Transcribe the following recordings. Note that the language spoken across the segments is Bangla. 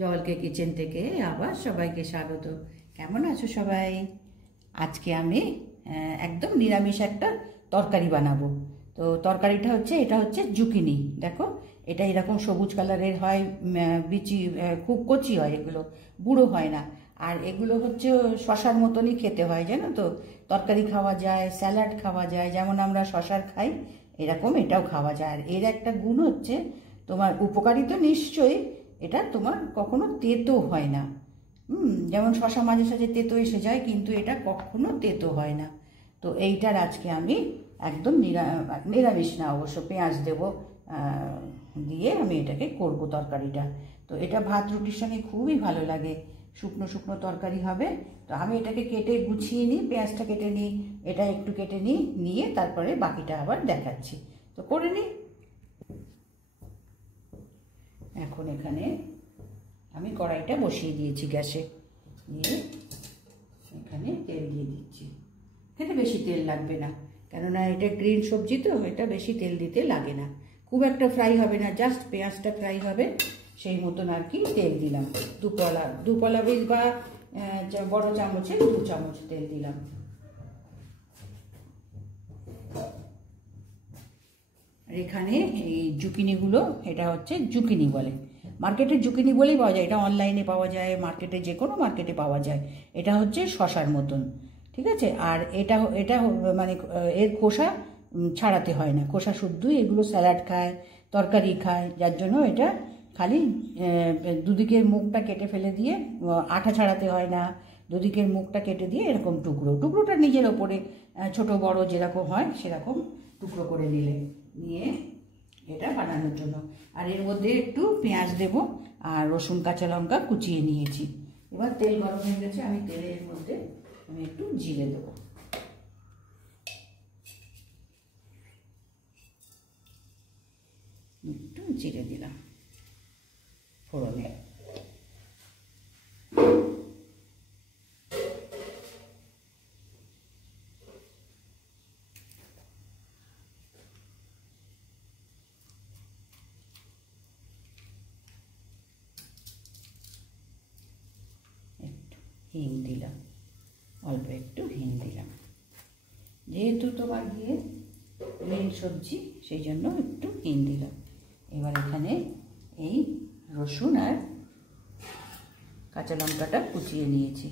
জলকে কিচেন থেকে আবার সবাইকে স্বাগত। কেমন আছো সবাই? আজকে আমি একদম নিরামিষ একটা তরকারি বানাবো। তো তরকারিটা হচ্ছে, এটা হচ্ছে জুকিনি। দেখো, এটা এরকম সবুজ কালারের হয়, বিচি খুব কচি হয়, এগুলো বুড়ো হয় না। আর এগুলো হচ্ছে শশার মতনই খেতে হয়, জানো তো। তরকারি খাওয়া যায়, স্যালাড খাওয়া যায়, যেমন আমরা শশার খাই এরকম এটাও খাওয়া যায়। আর এর একটা গুণ হচ্ছে, তোমার উপকারী তো নিশ্চয়ই, এটা তোমার কখনো তেতো হয় না। যেমন শশা মাঝে সাঝে তেতো এসে যায়, কিন্তু এটা কখনো তেতো হয় না। তো এইটার আজকে আমি একদম নিরামিষ না, অবশ্য পেঁয়াজ দেবো, দিয়ে আমি এটাকে করব তরকারিটা। তো এটা ভাত রুটির সঙ্গে খুবই ভালো লাগে, শুকনো শুকনো তরকারি হবে। তো আমি এটাকে কেটে গুছিয়ে নিই, পেঁয়াজটা কেটে নিই, এটা একটু কেটে নিই, নিয়ে তারপরে বাকিটা আবার দেখাচ্ছি। তো করে নিই। এখন এখানে আমি কড়াইটা বসিয়ে দিয়েছি গ্যাসে, দিয়ে এখানে তেল দিয়ে দিচ্ছি। এতে বেশি তেল লাগবে না, কেননা এটা গ্রিন সবজি, তো এটা বেশি তেল দিতে লাগে না। খুব একটা ফ্রাই হবে না, জাস্ট পেঁয়াজটা ফ্রাই হবে সেই মতন আর কি তেল দিলাম। দুপলা বিল বা বড় চামচে 2 চামচ তেল দিলাম। আর এখানে এই জুকিনিগুলো, এটা হচ্ছে জুকিনি বলে, মার্কেটে জুকিনি বলেই পাওয়া যায়, এটা অনলাইনে পাওয়া যায়, মার্কেটে যে কোনো মার্কেটে পাওয়া যায়। এটা হচ্ছে শশার মতন, ঠিক আছে। আর এটা এটা মানে এর খোসা ছাড়াতে হয় না, খোসা শুদ্ধই। এগুলো স্যালাড খায়, তরকারি খায়, যার জন্য এটা খালি দুদিকের মুখটা কেটে ফেলে দিয়ে, আঠা ছাড়াতে হয় না। দুদিকের মুখটা কেটে দিয়ে এরকম টুকরোটা নিজের ওপরে ছোট বড় যেরকম হয় সেরকম টুকরো করে নিয়ে এটা বানানোর জন্য। আর এর মধ্যে একটু পেঁয়াজ দেব, আর রসুন কাঁচা লঙ্কা কুচিয়ে নিয়েছি। এবার তেল গরম হয়ে গেছে, আমি তেলের মধ্যে আমি একটু জিরে দেবো। একটু জিরে দিলাম ফোড়নে। হিং দিলাম, অল্প একটু হিং দিলাম, যেহেতু তোমার গিয়ে গ্রিন সবজি সেই জন্য একটু হিং দিলাম। এবার এখানে এই রসুন আর কাঁচা লঙ্কাটা কুচিয়ে নিয়েছি।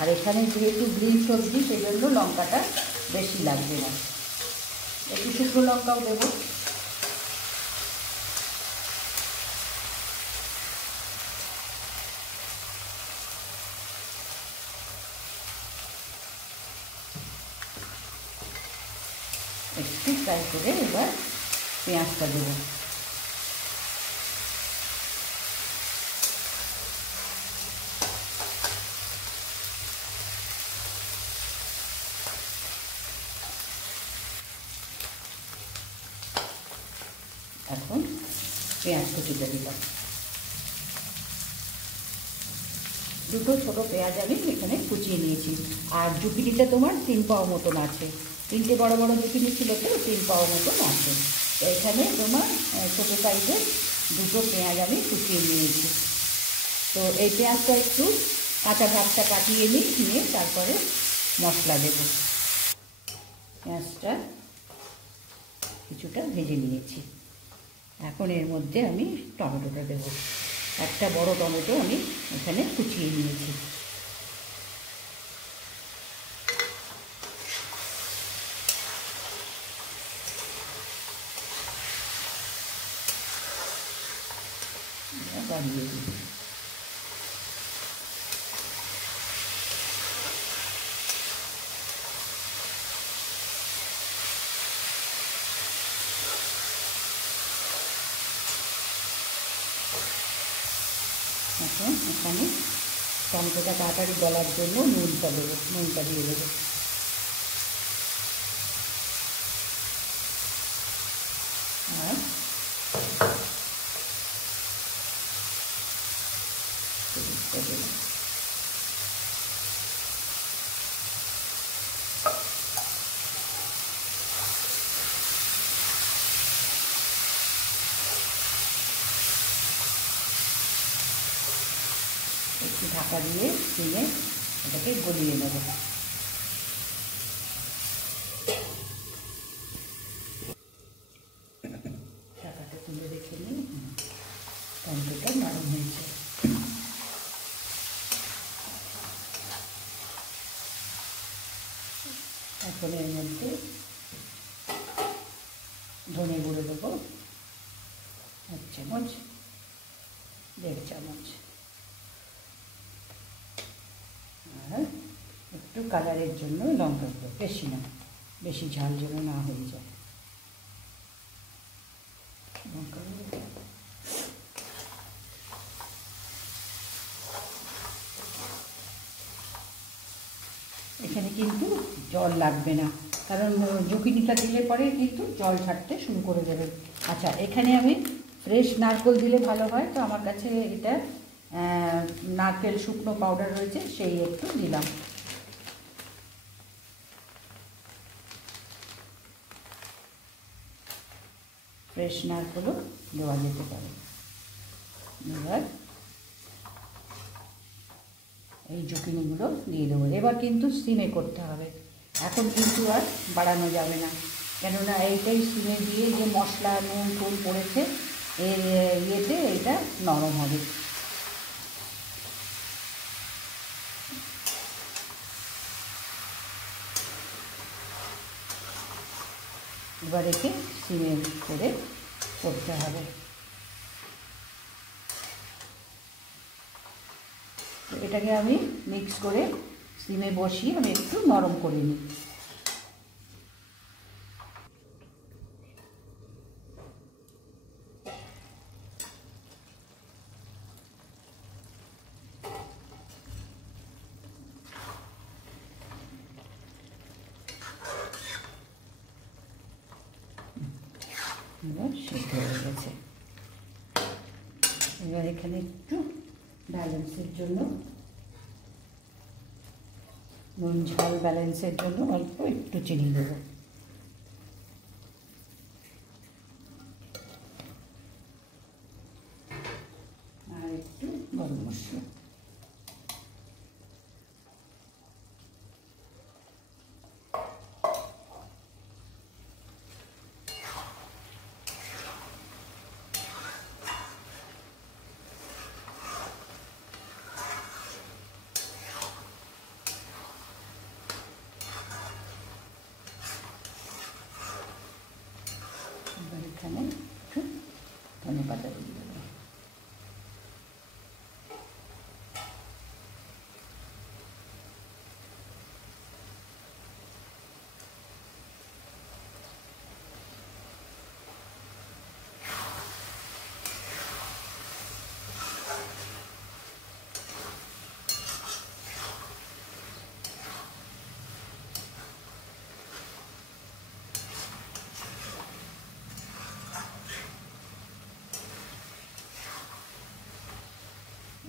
আর এখানে যেহেতু গ্রিন সবজি সেই জন্য লঙ্কাটা বেশি লাগবে না, একটু শুকনো লঙ্কাও দেবো। একটু ফ্রাই করে এবার পেঁয়াজটা দেবো। এখন পেঁয়াজ কুচিটা দিলাম, দুটো ছোটো পেঁয়াজ আমি এখানে কুচিয়ে নিয়েছি। আর জুকিনিটা তোমার 3 পাও মতন আছে, 3টে বড় বড় জুকিনি ছিল, তো 3 পাও মতন আছে। তো এখানে তোমার ছোটো সাইজের 2টো পেঁয়াজ আমি কুচিয়ে নিয়েছি। তো এই পেঁয়াজটা একটু কাঁচা ভাবটা কাটিয়ে নিয়ে তারপরে মশলা দেব। পেঁয়াজটা কিছুটা ভেজে নিয়েছি। এখন এর মধ্যে আমি টমেটোটা দেবো, একটা বড় টমেটো আমি এখানে কুচিয়ে নিয়েছি। বাড়িয়ে দিই। এখন এখানে টমেটোটা তাড়াতাড়ি গলার জন্য নুনটা দিয়ে দেবো। আর একটু ঢাকা দিয়ে দিয়ে এটাকে গলিয়ে নেব। ঢাকাটা তুলে রেখে নিই। টমেটোটা নরম হয়েছে। এখন এর মধ্যে ধনে গুঁড়ো দেবো 1 চামচ, 1.5 চামচ, আর একটু কালারের জন্য লঙ্কা গুঁড়ো, বেশি না, বেশি ঝাল যেন না হয়ে যায়। লঙ্কা গুঁড়ো এখানে কিন্তু জল লাগবে না, কারণ জুকিনিটা দিলে পরে কিন্তু জল ছাড়তে শুরু করে দেবে। আচ্ছা, এখানে আমি ফ্রেশ নারকেল দিলে ভালো হয়, তো আমার কাছে এটা নারকেল শুকনো পাউডার রয়েছে, সেই একটু দিলাম। ফ্রেশ নারকেলও দেওয়া যেতে পারে। এবার এই জুকিনিগুলো দিয়ে দেবো। এবার কিন্তু সিমে করতে হবে, এখন কিন্তু আর বাড়ানো যাবে না, কেননা এইটাই সিমে দিয়ে যে মশলা নুন টুন পড়েছে এর ইয়েতে এটা নরম হবে। এবার একে সিমে করে করতে হবে। এটাকে আমি মিক্স করে সিমে বসিয়ে আমি একটু নরম করে নিই। এবার সেদ্ধ হয়ে গেছে। এবার এখানে একটু ব্যালেন্সের জন্য, নুন ঝাল ব্যালেন্সের জন্য অল্প একটু চিনি দেবো। আর একটু গরম মশলা। এবার এখানে একটু ধনে পাতা দিয়ে দেবো।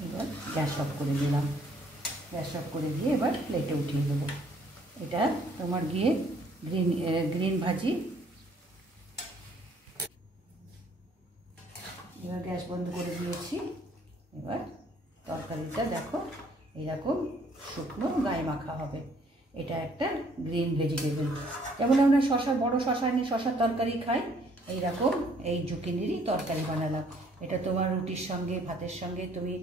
এবার গ্যাস অফ করে দিলাম। গ্যাস অফ করে দিয়ে এবার প্লেটে উঠিয়ে দেবো। এটা তোমার গিয়ে গ্রিন ভাজি। এবার গ্যাস বন্ধ করে দিয়েছি। এবার তরকারিটা দেখো এইরকম শুকনো গায়ে মাখা হবে। এটা একটা গ্রিন ভেজিটেবল, যেমন আমরা শশা, বড় শশা নিয়ে শশার তরকারি খাই, এইরকম এই জুকিনিরই তরকারি বানালাম। এটা তোমার রুটির সঙ্গে, ভাতের সঙ্গে, তুমি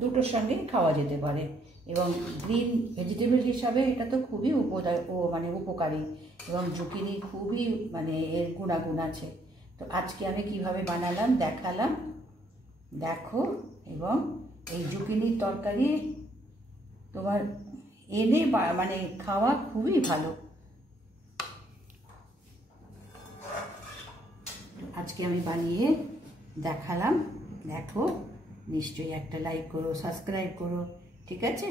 দুটোর সঙ্গে খাওয়া যেতে পারে। এবং গ্রিন ভেজিটেবল হিসাবে এটা তো খুবই উপকারী, এবং জুকিনি খুবই এর গুণাগুণ আছে। তো আজকে আমি কিভাবে বানালাম দেখালাম, দেখো। এবং এই জুকিনির তরকারি তোমার এনে খাওয়া খুবই ভালো। আজকে আমি বানিয়ে দেখালাম, দেখো। নিশ্চয়ই একটা লাইক করো, সাবস্ক্রাইব করো, ঠিক আছে।